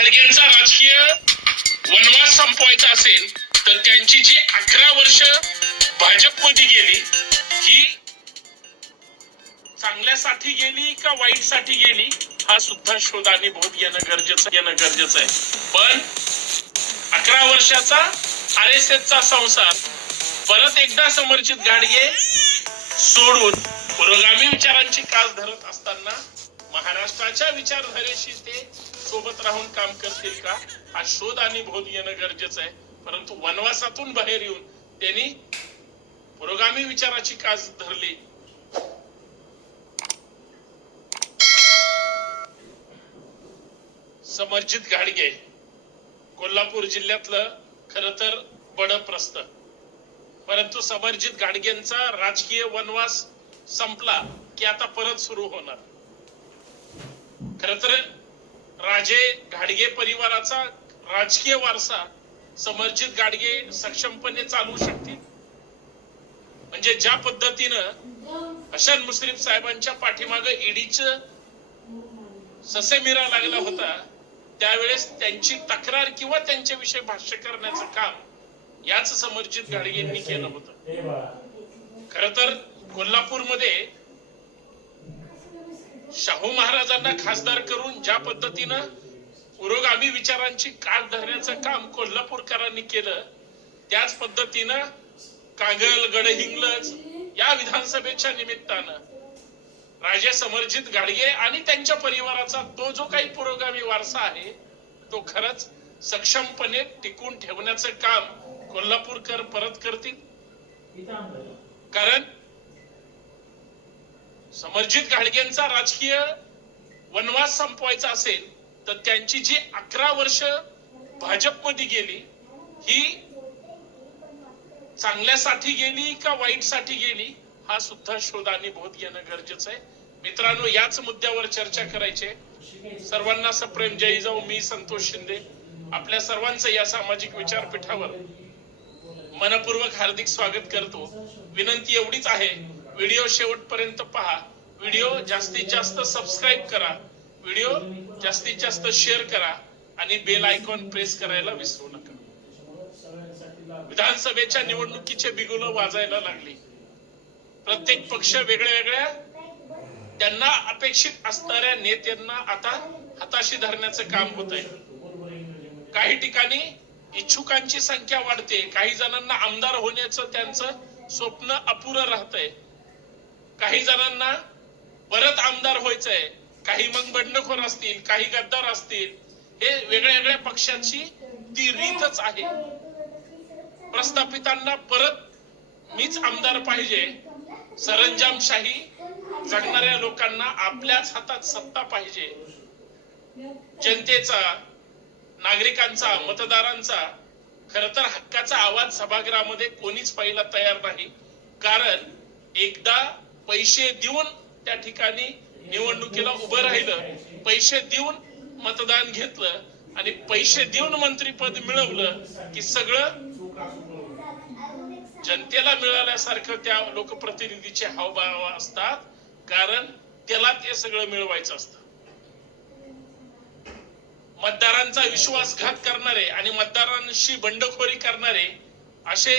घाडगेंचा राजकीय वनवास संपवायचा असेल तर त्यांची जी अकरा वर्ष भाजपमध्ये गेली ही चांगल्यासाठी गेली का वाईटसाठी गेली हा सुद्धा शोध आणि बोध येणं गरजेचं येणं गरजेचं आहे. पण अकरा वर्षाचा आर एस चा संसार परत एकदा समर्जित गाडगे सोडून पुरोगामी विचारांची कास धरत असताना महाराष्ट्राच्या विचारधारेशी ते सोबत राहून काम करतील का? हा शोध आणि बोध येणं गरजेचं आहे. परंतु वनवासातून बाहेर येऊन त्यांनी पुरोगामी विचाराची काज धरली. समर्जित गाडगे कोल्हापूर जिल्ह्यातलं खर तर बड प्रस्त परंतु समर्जित गाडगेंचा राजकीय वनवास संपला की आता परत सुरू होणार. खर तर राजे घाडगे परिवाराचा राजकीय वारसा समर्जित गाडगे सक्षमपणे चालवू शकतील? म्हणजे ज्या पद्धतीनं हसन मुश्रीफ साहेबांच्या पाठीमागे ईडीच ससेमिरा लागला होता त्यावेळेस त्यांची तक्रार किंवा त्यांच्याविषयी भाष्य करण्याचं काम याच समर्जित गाडगेंनी केलं होतं. खर तर कोल्हापूरमध्ये शाहू महाराजांना खासदार करून ज्या पद्धतीनं पुरोगामी विचारांची काल धरण्याचं काम कोल्हापूरकरांनी केलं त्याच पद्धतीनं कागल गडहिंग्लज या विधानसभेच्या निमित्तानं राजे समर्जित गाडगे आणि त्यांच्या परिवाराचा तो जो काही पुरोगामी वारसा आहे तो खरंच सक्षमपणे टिकून ठेवण्याचं काम कोल्हापूरकर परत करतील. कारण समर्जित घाडगेंचा राजकीय वनवास संपवायचा असेल तर त्यांची जी अकरा वर्ष भाजपमध्ये गेली ही चांगल्यासाठी गेली का वाईटसाठी गेली हा सुद्धा शोध आणि बोध घेणं गरजेचं आहे. मित्रांनो याच मुद्द्यावर चर्चा करायचे सर्वांना सप्रेम. जय जाऊ. मी संतोष शिंदे. आपल्या सर्वांचं या सामाजिक विचारपीठावर मनपूर्वक हार्दिक स्वागत करतो. विनंती एवढीच आहे व्हिडिओ शेवटपर्यंत पहा. व्हिडिओ जास्तीत जास्त सबस्क्राईब करा. व्हिडिओ जास्तीत जास्त शेअर करा आणि बेल आयकॉन प्रेस करायला विसरू नका. विधानसभेच्या निवडणुकीचे बिगुल वाजायला लागली. प्रत्येक पक्ष वेगळ्या वेगळ्या त्यांना अपेक्षित असणाऱ्या नेत्यांना आता हाताशी धरण्याचं काम होत आहे. काही ठिकाणी इच्छुकांची संख्या वाढते. काही जणांना आमदार होण्याचं त्यांचं स्वप्न अपुरं राहतंय. काही जणांना परत आमदार व्हायचंय. काही मग बंडखोर असतील काही गद्दार असतील हे वेगळ्या वेगळ्या पक्षाची ती रीतच आहे. प्रस्थापितांना परत मीच आमदार पाहिजे. सरंजामशाही जगणाऱ्या लोकांना आपल्याच हातात सत्ता पाहिजे. जनतेचा नागरिकांचा मतदारांचा खर तर हक्काचा आवाज सभागृहामध्ये कोणीच पहिला तयार नाही. कारण एकदा पैसे देऊन त्या ठिकाणी निवडणुकीला उभं राहिलं. पैसे देऊन मतदान घेतलं आणि पैसे देऊन मंत्रीपद मिळवलं की सगळं जनतेला मिळाल्यासारखं त्या लोकप्रतिनिधीचे हावभाव असतात. कारण त्याला ते सगळं मिळवायचं असतं. मतदारांचा विश्वासघात करणारे आणि मतदारांशी बंडखोरी करणारे असे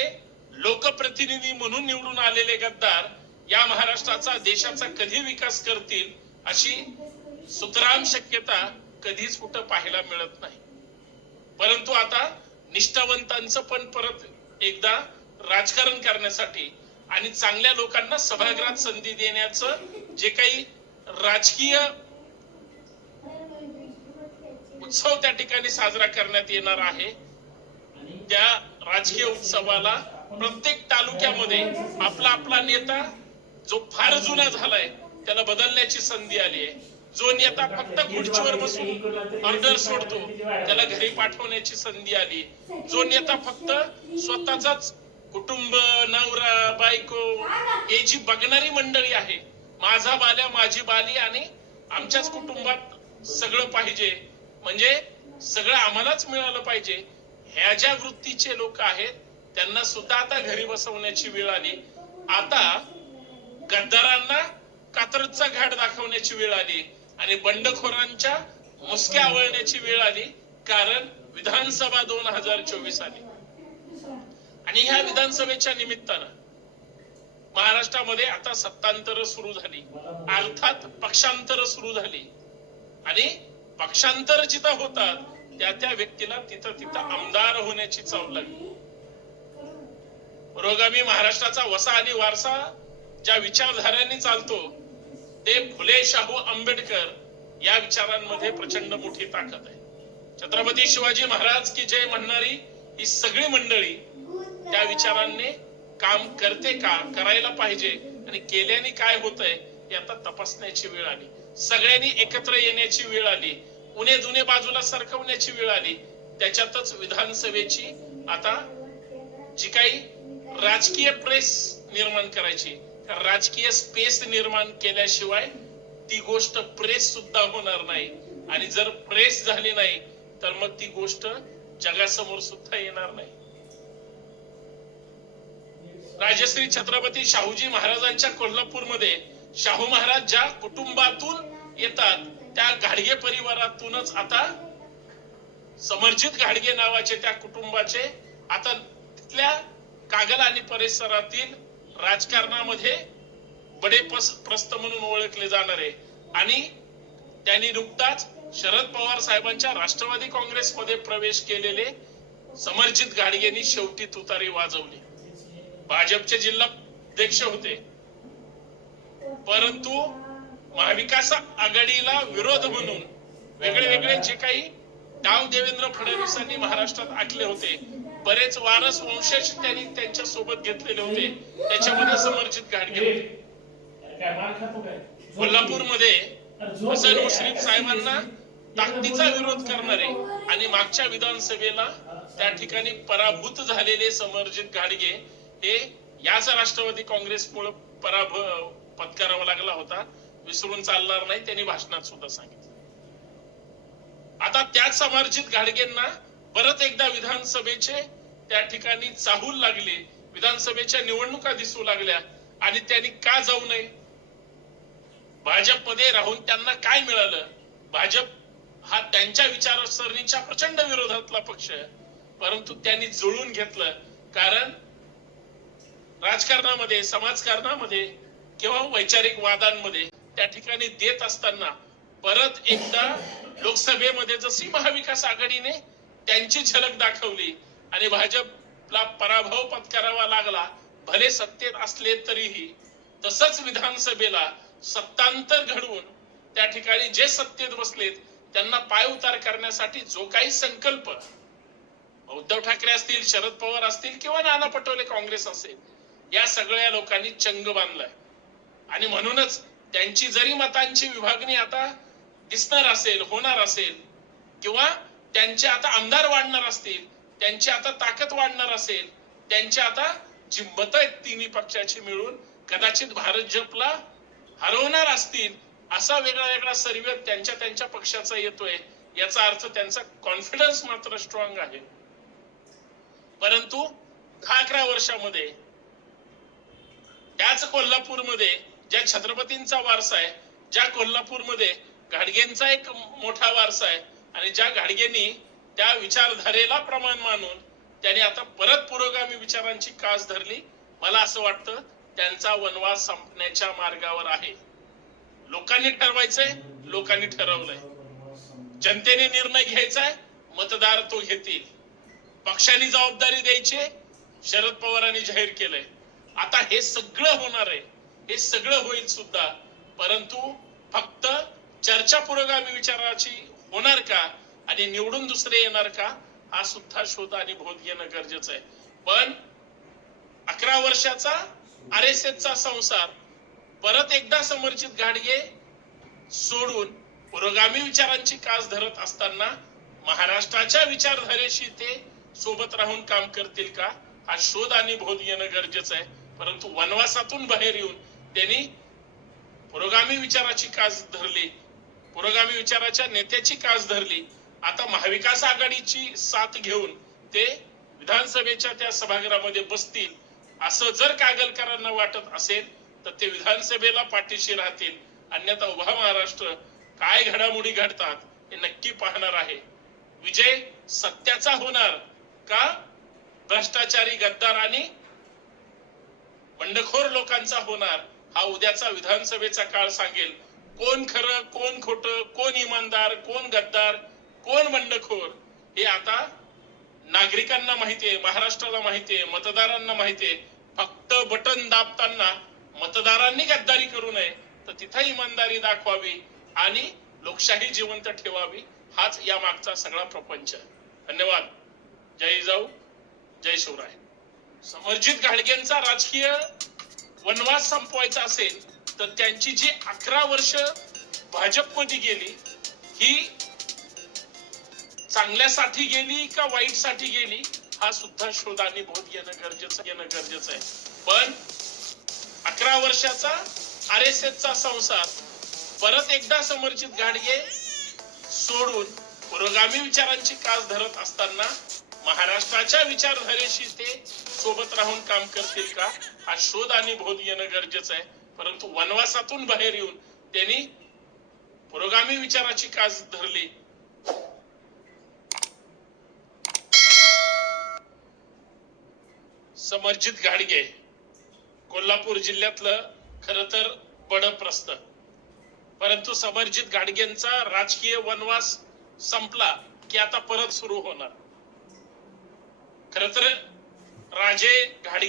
लोकप्रतिनिधी म्हणून निवडून आलेले गद्दार या महाराष्ट्राचा देशाचा कधी विकास करतील अशी सुतराम शक्यता कधीच कुठं पाहायला मिळत नाही. परंतु आता निष्ठावंतांचं पण परत एकदा राजकारण करण्यासाठी आणि चांगल्या लोकांना सभागृहात संधी देण्याचं जे काही राजकीय उत्सव त्या ठिकाणी साजरा करण्यात येणार आहे त्या राजकीय उत्सवाला प्रत्येक तालुक्यामध्ये आपला आपला नेता जो फार जुना झालाय त्याला बदलण्याची संधी आली आहे. जो नेता फक्त खुर्चीवर बसून ऑर्डर सोडतो त्याला घरी पाठवण्याची संधी आली. जो नेता फक्त स्वतःचाच कुटुंब नवरा बायको हे जी बघणारी मंडळी आहे माझा बाल्या माझी बाली आणि आमच्याच कुटुंबात सगळं पाहिजे. म्हणजे सगळं आम्हालाच मिळालं पाहिजे. ह्या ज्या वृत्तीचे लोक आहेत त्यांना सुद्धा आता घरी बसवण्याची वेळ आली. आता गद्दारांना कात्रजचा घाट दाखवण्याची वेळ आली आणि बंडखोरांच्या मुसक्या आवळण्याची वेळ आली. कारण विधानसभा दोन हजार चोवीस आली. आणि ह्या विधानसभेच्या निमित्तानं महाराष्ट्रामध्ये आता सत्तांतर सुरू झाली. अर्थात पक्षांतर सुरू झाली. आणि पक्षांतर जिथं होतात त्या त्या व्यक्तीला तिथं तिथं आमदार होण्याची चाव लागली. पुरोगामी महाराष्ट्राचा वसा आणि वारसा ज्या विचारधाऱ्यांनी चालतो ते फुले शाहू आंबेडकर या विचारांमध्ये प्रचंड मोठी ताकद आहे. छत्रपती शिवाजी महाराज की जय म्हणणारी ही सगळी मंडळी त्या विचारांनी काम करते का करायला पाहिजे आणि केल्याने काय होतंय हे आता तपासण्याची वेळ आली. सगळ्यांनी एकत्र येण्याची वेळ आली उणे दुने बाजूला सरकवण्याची वेळ आली. त्याच्यातच विधानसभेची आता जी काही राजकीय प्रेस निर्माण करायची राजकीय स्पेस निर्माण केल्याशिवाय ती गोष्ट प्रेस सुद्धा होणार नाही. आणि जर प्रेस झाली नाही तर मग ती गोष्ट जगासमोर सुद्धा येणार नाही. राजश्री छत्रपती शाहूजी महाराजांच्या कोल्हापूरमध्ये शाहू महाराज ज्या कुटुंबातून येतात त्या घाडगे परिवारातूनच आता समर्जित घाडगे नावाचे त्या कुटुंबाचे आता तिथल्या कागल आणि परिसरातील राजकारणामध्ये बडे प्रस्त म्हणून ओळखले जाणारे आणि त्यांनी नुकताच शरद पवार साहेबांच्या राष्ट्रवादी काँग्रेसमध्ये प्रवेश केलेले समर्जित घाडगेंनी शेवटी तुतारी वाजवली. भाजपचे जिल्हाध्यक्ष होते. परंतु महाविकास आघाडीला विरोध म्हणून वेगळे वेगळे जे काही डाव देवेंद्र फडणवीसांनी महाराष्ट्रात आखले होते बरेच वारस वंशज त्यांनी त्यांच्यासोबत घेतलेले होते. त्याच्यामध्ये समर्जित घाडगे होते काय मार कोल्हापूरमध्ये हसन मुश्रीफ साहेबांना ताकदीचा विरोध करणारे आणि मागच्या विधानसभेला त्या ठिकाणी पराभूत झालेले समर्जित घाडगे हे याच राष्ट्रवादी काँग्रेसमुळे पराभव पत्करावा लागला होता. विसरून चालणार नाही त्यांनी भाषणात सुद्धा सांगितलं. आता त्याच समर्जित घाडगेंना परत एकदा विधानसभेचे त्या ठिकाणी चाहूल लागले विधानसभेच्या निवडणुका दिसू लागल्या आणि त्यांनी का जाऊ नये? भाजपमध्ये राहून त्यांना काय मिळालं? भाजप हा त्यांच्या विचारसरणीच्या प्रचंड विरोधातला पक्ष परंतु त्यांनी जुळून घेतलं. कारण राजकारणामध्ये समाजकारणामध्ये किंवा वैचारिक वादांमध्ये त्या ठिकाणी देत असताना परत एकदा लोकसभेमध्ये जशी महाविकास आघाडीने त्यांची झलक दाखवली आणि भाजपला पराभव पत्करावा लागला. भले सत्तेत असले तरीही तसंच विधानसभेला सत्तांतर घडवून त्या ठिकाणी जे सत्तेत बसलेत त्यांना पायउतार करण्यासाठी जो काही संकल्प उद्धव ठाकरे असतील शरद पवार असतील किंवा नाना पटोले काँग्रेस असेल या सगळ्या लोकांनी चंग बांधलाय. आणि म्हणूनच त्यांची जरी मतांची विभागणी आता दिसणार असेल होणार असेल किंवा त्यांचे आता आमदार वाढणार असतील त्यांची आता ताकद वाढणार असेल त्यांची आता जी मतं आहेत तिन्ही पक्षाची मिळून. कदाचित भारत जपला हरवणार असतील असा वेगळा वेगळा सर्वे त्यांच्या त्यांच्या पक्षाचा येतोय याचा अर्थ त्यांचा कॉन्फिडन्स मात्र स्ट्रॉंग आहे. परंतु दहा अकरा वर्षामध्ये त्याच कोल्हापूरमध्ये ज्या छत्रपतींचा वारसा आहे ज्या कोल्हापूरमध्ये घाडगेंचा एक मोठा वारसा आहे आणि ज्या घाडगेंनी त्या विचारधारेला प्रमाण मानून त्यांनी आता परत पुरोगामी विचारांची कास धरली मला असं वाटतं त्यांचा वनवास संपण्याच्या मार्गावर आहे. लोकांनी ठरवायचंय लोकांनी ठरवलंय. जनतेने निर्णय घ्यायचाय मतदार तो घेतील. पक्षाने जबाबदारी द्यायची शरद पवारांनी जाहीर केलंय. आता हे सगळं होणार आहे हे सगळं होईल सुद्धा परंतु फक्त चर्चा पुरोगामी विचाराची होणार का? आणि निवडून दुसरे येणार का? हा सुद्धा शोध आणि बोध घेणं गरजेचं आहे. पण अकरा वर्षाचा आर एस चा संसार परत एकदा समर्जित गाडगे सोडून पुरोगामी विचारांची कास धरत असताना महाराष्ट्राच्या विचारधारेशी ते सोबत राहून काम करतील का? हा शोध आणि बोध घेणं गरजेचं आहे. परंतु वनवासातून बाहेर येऊन त्यांनी पुरोगामी विचाराची कास धरली. पुरोगामी विचाराच्या नेत्याची कास धरली. आता महाविकास आघाडीची साथ घेऊन ते विधानसभेच्या त्या सभागृहामध्ये बसतील असं जर कागलकरांना वाटत असेल तर ते विधानसभेला पाठीशी राहतील. अन्यथा उभा महाराष्ट्र काय घडामोडी घडतात हे नक्की पाहणार आहे. विजय सत्याचा होणार का? भ्रष्टाचारी गद्दार आणि बंडखोर लोकांचा होणार हा उद्याचा विधानसभेचा काळ सांगेल. कोण खरं कोण खोट कोण इमानदार कोण गद्दार कोण बंडखोर हे आता नागरिकांना माहितीये महाराष्ट्राला माहितीये मतदारांना माहितीये फक्त बटन दाबताना मतदारांनी गद्दारी करू नये तर तिथं इमानदारी दाखवावी आणि लोकशाही जिवंत ठेवावी हाच या मागचा सगळा प्रपंच. आहे. धन्यवाद. जय जाऊ जय शिवराय. समर्जित घाडगेंचा राजकीय वनवास संपवायचा असेल तर त्यांची जी अकरा वर्ष भाजपमध्ये गेली ही चांगल्यासाठी गेली का वाईटसाठी गेली हा सुद्धा शोध आणि बोध घेणं गरजेचं घेणं गरजेचं आहे. पण अकरा वर्षाचा आर एस चा संसार परत एकदा समर्जित गाडगे सोडून पुरोगामी विचारांची कास धरत असताना महाराष्ट्राच्या विचारधारेशी ते सोबत राहून काम करतील का? हा शोध आणि बोध येणं गरजेचं आहे. परंतु वनवासातून बाहेर येऊन त्यांनी पुरोगामी विचाराची काज धरली. समर्जित घाडगे कोल्हापूर जिल्ह्यातलं खर तर बड प्रस्त परंतु समर्जित घाडगेंचा राजकीय वनवास संपला की आता परत सुरू होणार. खर तर राजे घाडगे